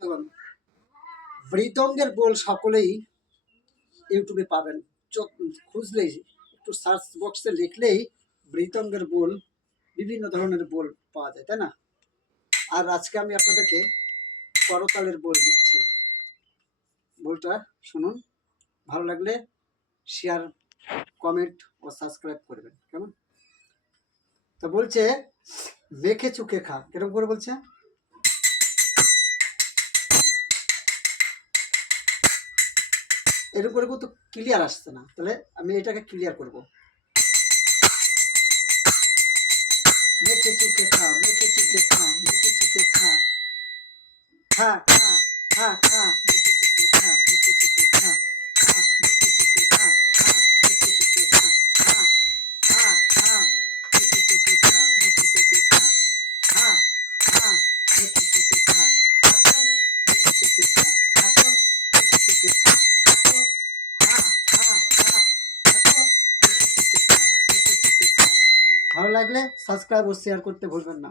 দেখুন, মৃদঙ্গের বোল সকলেই ইউটিউবে পাবেন। খুঁজলেই একটু সার্চ বক্সে লিখলেই মৃদঙ্গের বোল, বিভিন্ন ধরনের বোল পাওয়া যায়, তাই না? আর আজকে আমি আপনাদেরকে করতালের বোল দিচ্ছি। বোলটা শুনুন, ভালো লাগলে শেয়ার, কমেন্ট ও সাবস্ক্রাইব করবেন, কেমন? তো বলছে মেখে চুকে খা, কিরকম করে বলছে? এর উপরে কিন্তু ক্লিয়ার আসছে না, তাহলে আমি এটাকে ক্লিয়ার করব। মেখে চুকে খা, মেখে চুকে খা, মেখে চুকে খা, খা খা খা খা, মেখে চুকে খা, মেখে চুকে খা, খা মেখে চুকে খা, খা মেখে চুকে খা, খা খা খা, মেখে চুকে খা, মেখে চুকে খা, খা খা, মেখে চুকে খা, খাতো মেখে চুকে খা, খাতো মেখে চুকে খা, খাতো খা খা খা, খাতো মেখে চুকে খা, মেখে চুকে খা। ভালো লাগলে সাবস্ক্রাইব ও শেয়ার করতে ভুলবেন না।